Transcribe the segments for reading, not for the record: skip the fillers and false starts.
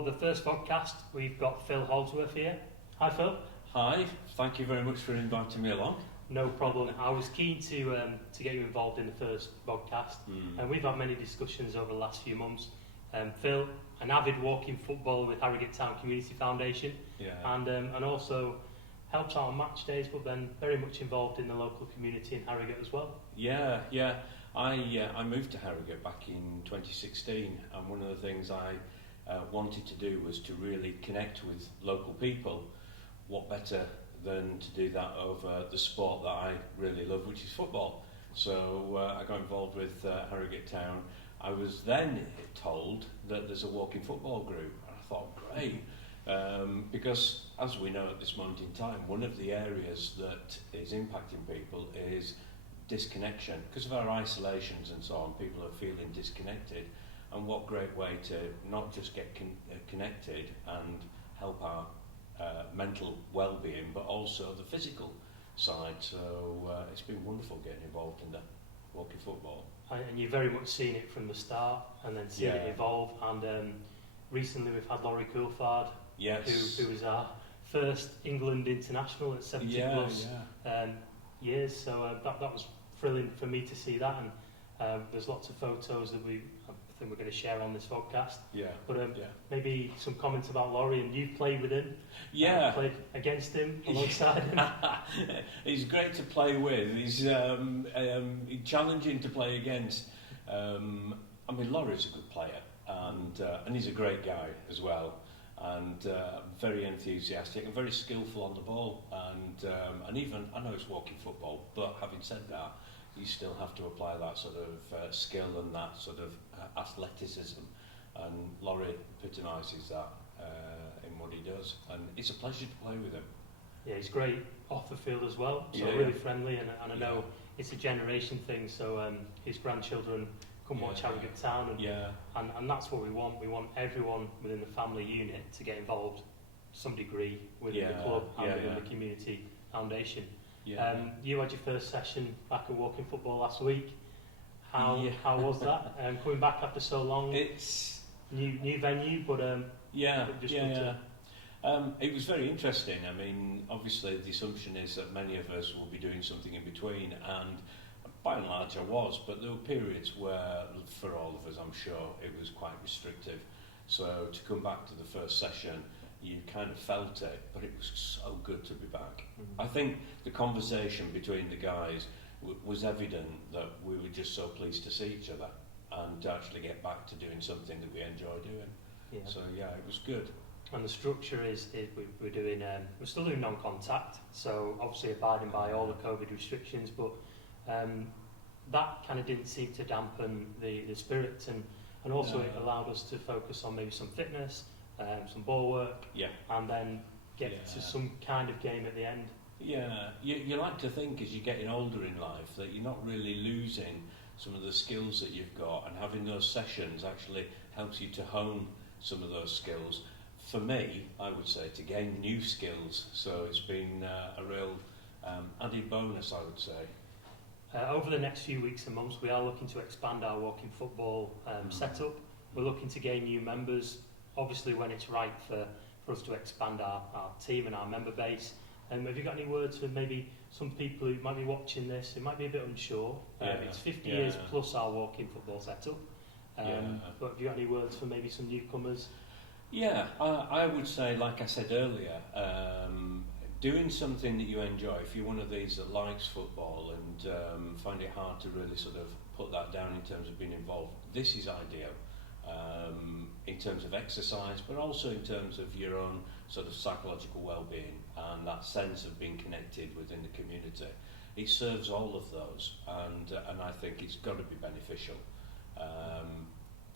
For the first podcast, we've got Phill Holdsworth here. Hi, Phill. Hi, thank you very much for inviting me along. No problem. I was keen to get you involved in the first podcast, and we've had many discussions over the last few months. Phill, an avid walking footballer with Harrogate Town Community Foundation, and also helps out on match days, but then very much involved in the local community in Harrogate as well. Yeah. I moved to Harrogate back in 2016, and one of the things I wanted to do was to really connect with local people. What better than to do that over the sport that I really love, which is football. So I got involved with Harrogate Town. I was then told that there's a walking football group, and I thought, great, because as we know at this moment in time, one of the areas that is impacting people is disconnection. Because of our isolations and so on, people are feeling disconnected, and what great way to not just get connected and help our mental well-being, but also the physical side. So it's been wonderful getting involved in the walking football. And you've very much seen it from the start, and then seen it evolve. And recently we've had Laurie Coulthard, who was our first England international at 70 plus years. So that was thrilling for me to see that. And there's lots of photos that I think we're going to share on this podcast. Maybe some comments about Laurie, and you've played with him. Played against him, alongside him. He's great to play with. He's challenging to play against. I mean, Laurie's a good player, and he's a great guy as well, and very enthusiastic and very skillful on the ball. And even, I know it's walking football, but having said that, you still have to apply that sort of skill and that sort of athleticism, and Laurie epitomises that in what he does, and it's a pleasure to play with him. Yeah, he's great off the field as well, so really friendly, and I know it's a generation thing, so his grandchildren come watch Harrogate Town, and that's what we want. We want everyone within the family unit to get involved to some degree with the club and within the community foundation. You had your first session back at walking football last week. How was that? Coming back after so long. It's new venue, but it was very interesting. I mean, obviously the assumption is that many of us will be doing something in between, and by and large I was, but there were periods where, for all of us, I'm sure, it was quite restrictive. So to come back to the first session, you kind of felt it, but it was so good to be back. I think the conversation between the guys was evident that we were just so pleased to see each other and to actually get back to doing something that we enjoy doing. So it was good. And the structure is we're still doing non-contact, so obviously abiding by all the COVID restrictions, but that kind of didn't seem to dampen the spirit, and also it allowed us to focus on maybe some fitness, some ball work, and then get to some kind of game at the end. You like to think as you're getting older in life that you're not really losing some of the skills that you've got, and having those sessions actually helps you to hone some of those skills. For me, I would say to gain new skills, so it's been a real added bonus, I would say. Over the next few weeks and months, we are looking to expand our walking football setup. We're looking to gain new members, obviously when it's right for us to expand our team and our member base. Have you got any words for maybe some people who might be watching this, who might be a bit unsure? It's 50 years plus our walking football setup. But have you got any words for maybe some newcomers? I would say, like I said earlier, doing something that you enjoy. If you're one of these that likes football and find it hard to really sort of put that down in terms of being involved, this is ideal. In terms of exercise, but also in terms of your own sort of psychological well-being and that sense of being connected within the community. It serves all of those, and I think it's got to be beneficial,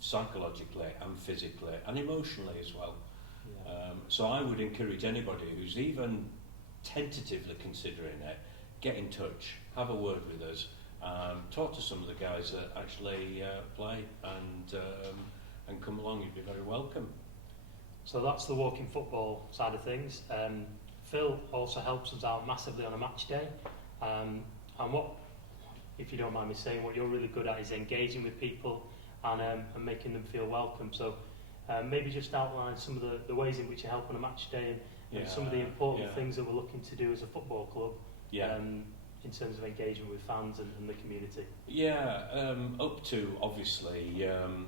psychologically and physically and emotionally as well. So I would encourage anybody who's even tentatively considering it, get in touch, have a word with us, talk to some of the guys that actually play, and come along. You'd be very welcome. So that's the walking football side of things. Phill also helps us out massively on a match day, and what, if you don't mind me saying, what you're really good at is engaging with people and making them feel welcome. So Maybe just outline some of the ways in which you help on a match day and some of the important things that we're looking to do as a football club in terms of engagement with fans and the community. Up to obviously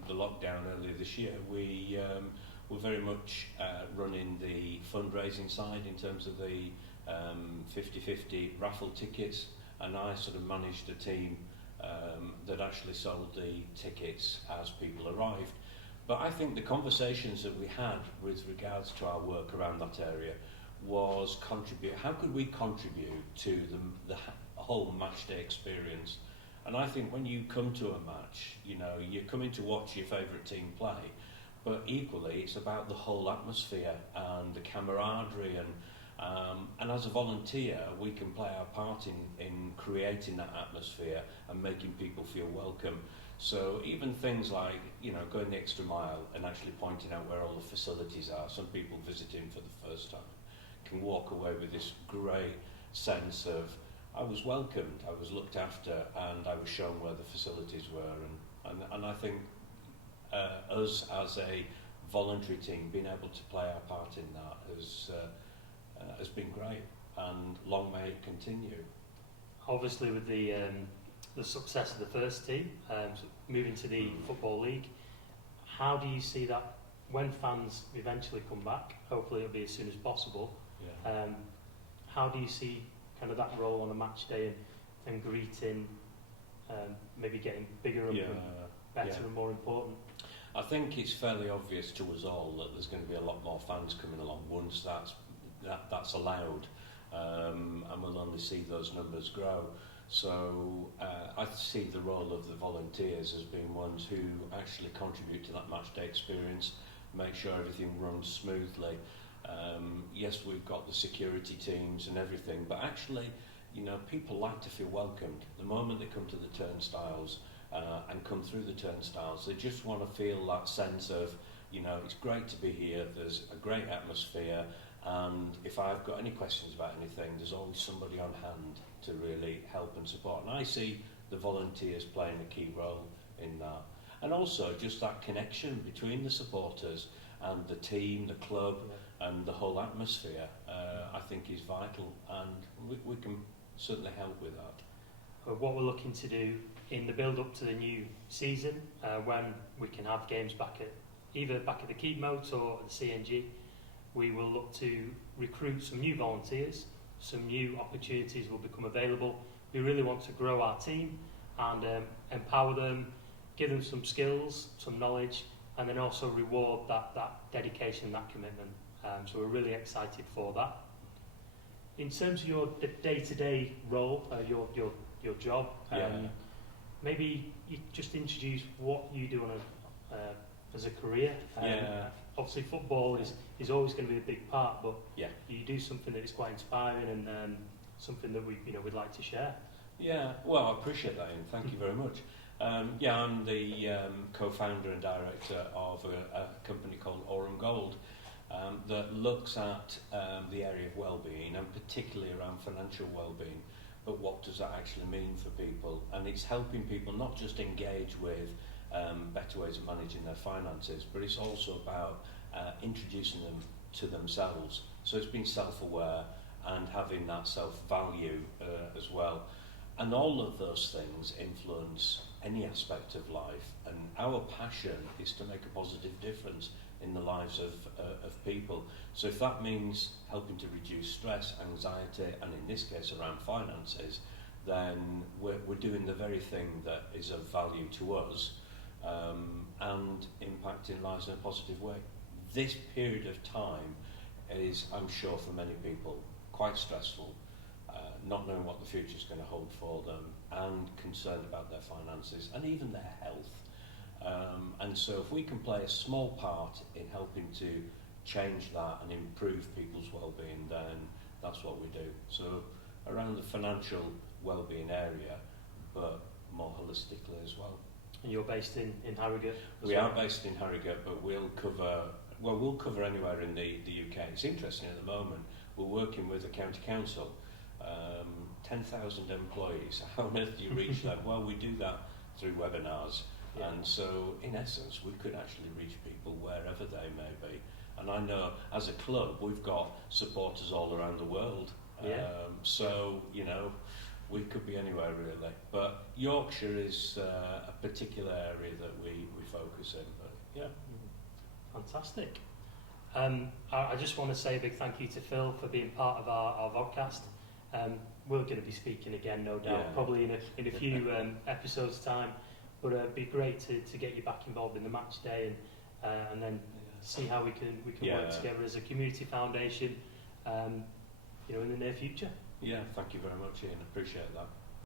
the lockdown earlier this year, we were very much running the fundraising side in terms of the 50-50 raffle tickets, and I sort of managed a team that actually sold the tickets as people arrived. But I think the conversations that we had with regards to our work around that area was how could we contribute to the whole match day experience? And I think when you come to a match, you're coming to watch your favourite team play, but equally it's about the whole atmosphere and the camaraderie, and as a volunteer we can play our part in creating that atmosphere and making people feel welcome. So even things like, going the extra mile and actually pointing out where all the facilities are. Some people visiting for the first time can walk away with this great sense of, I was welcomed, I was looked after, and I was shown where the facilities were. And I think us as a voluntary team being able to play our part in that has been great, and long may it continue. Obviously with the success of the first team, moving to the Football League, how do you see that when fans eventually come back? Hopefully it'll be as soon as possible. How do you see kind of that role on a match day and greeting maybe getting bigger and better and more important? I think it's fairly obvious to us all that there's going to be a lot more fans coming along once that's allowed, and we'll only see those numbers grow. So I see the role of the volunteers as being ones who actually contribute to that match day experience, make sure everything runs smoothly. Yes, we've got the security teams and everything, but actually, people like to feel welcomed. The moment they come to the turnstiles and come through the turnstiles, they just want to feel that sense of, it's great to be here, there's a great atmosphere, and if I've got any questions about anything, there's always somebody on hand to really help and support. And I see the volunteers playing a key role in that. And also just that connection between the supporters and the team, the club, and the whole atmosphere, I think is vital, and we can certainly help with that. What we're looking to do in the build-up to the new season, when we can have games either back at the Keep Moat or at the CNG, we will look to recruit some new volunteers. Some new opportunities will become available. We really want to grow our team and empower them, give them some skills, some knowledge, and then also reward that dedication, that commitment. So we're really excited for that. In terms of your day-to-day role, your job, maybe you just introduce what you do as a career. Obviously football is always going to be a big part, but you do something that is quite inspiring and something that we'd like to share. Well, I appreciate that, and thank you very much. I'm the co-founder and director of a company called Aurum Gold that looks at the area of well-being, and particularly around financial well-being. But what does that actually mean for people? And it's helping people not just engage with better ways of managing their finances, but it's also about introducing them to themselves. So it's being self-aware and having that self-value as well. And all of those things influence any aspect of life. And our passion is to make a positive difference in the lives of people. So if that means helping to reduce stress, anxiety, and in this case around finances, then we're doing the very thing that is of value to us, and impacting lives in a positive way. This period of time is, I'm sure for many people, quite stressful, not knowing what the future is going to hold for them, and concerned about their finances and even their health. And so if we can play a small part in helping to change that and improve people's well-being, then that's what we do. So around the financial well-being area, but more holistically as well. And you're based in Harrogate? We are based in Harrogate, but we'll cover anywhere in the UK. It's interesting at the moment, we're working with a county council, 10,000 employees. How on earth do you reach them? Well, we do that through webinars, And so, in essence, we could actually reach people wherever they may be. And I know, as a club, we've got supporters all around the world. So, you know, we could be anywhere really. But Yorkshire is a particular area that we focus in. But yeah. Fantastic. I just want to say a big thank you to Phill for being part of our vodcast. We're going to be speaking again, no doubt, probably in a few episodes' time. But it'd be great to get you back involved in the match day and then see how we can work together as a community foundation, in the near future. Yeah, thank you very much, Ian. Appreciate that.